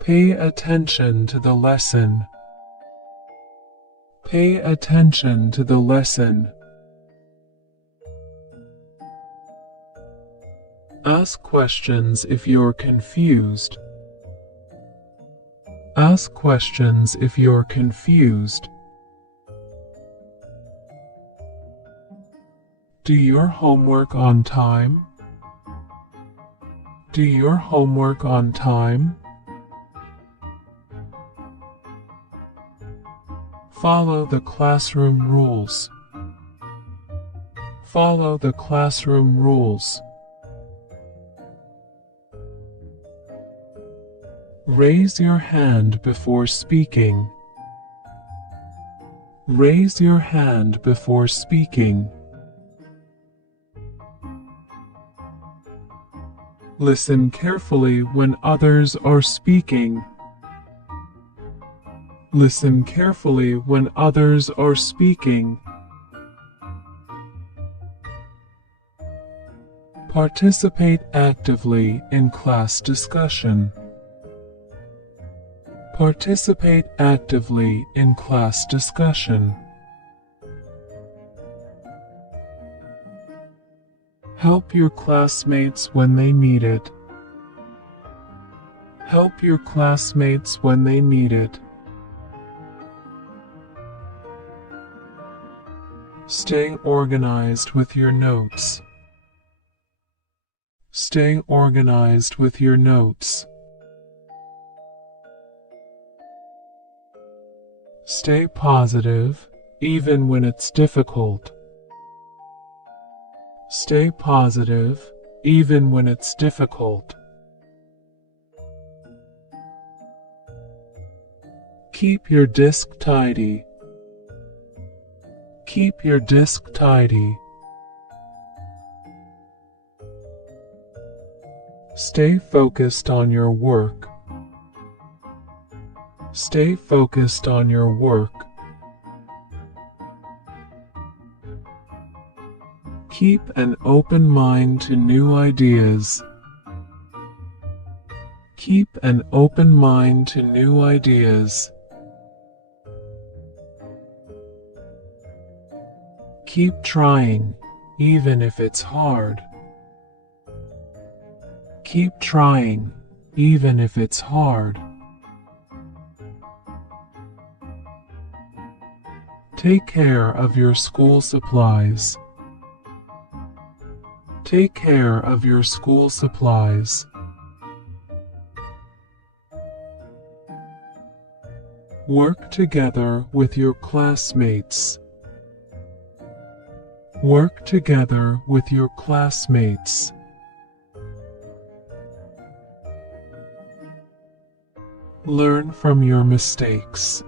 Pay attention to the lesson. Pay attention to the lesson. Ask questions if you're confused. Ask questions if you're confused. Do your homework on time? Do your homework on time? Follow the classroom rules. Follow the classroom rules. Raise your hand before speaking. Raise your hand before speaking. Listen carefully when others are speaking. Listen carefully when others are speaking. Participate actively in class discussion. Participate actively in class discussion. Help your classmates when they need it. Help your classmates when they need it. Stay organized with your notes. Stay organized with your notes. Stay positive, even when it's difficult. Stay positive, even when it's difficult. Keep your desk tidy. Keep your desk tidy. Stay focused on your work. Stay focused on your work. Keep an open mind to new ideas. Keep an open mind to new ideas. Keep trying, even if it's hard. Keep trying, even if it's hard. Take care of your school supplies. Take care of your school supplies. Work together with your classmates. Work together with your classmates. Learn from your mistakes.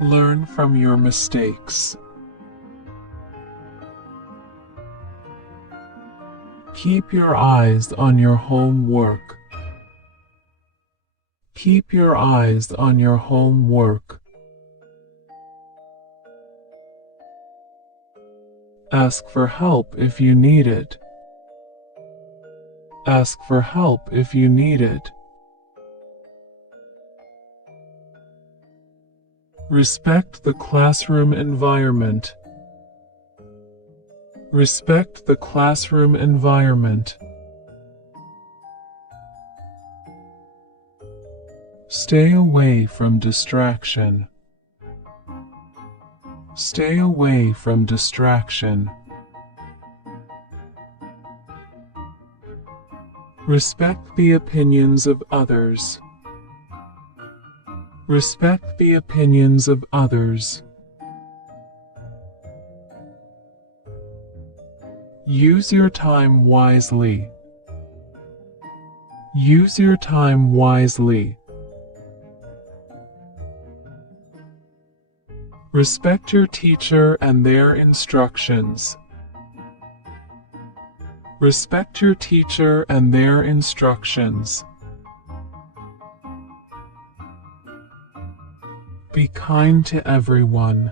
Learn from your mistakes. Keep your eyes on your homework. Keep your eyes on your homework. Ask for help if you need it. Ask for help if you need it. Respect the classroom environment. Respect the classroom environment. Stay away from distraction. Stay away from distraction. Respect the opinions of others. Respect the opinions of others. Use your time wisely. Use your time wisely. Respect your teacher and their instructions. Respect your teacher and their instructions. Be kind to everyone.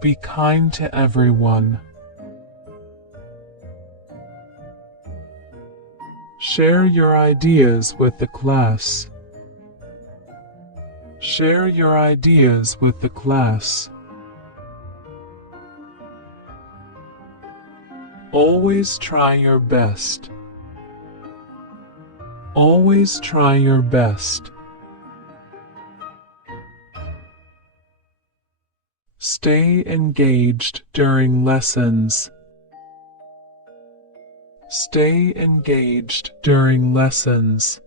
Be kind to everyone. Share your ideas with the class. Share your ideas with the class. Always try your best. Always try your best. Stay engaged during lessons. Stay engaged during lessons.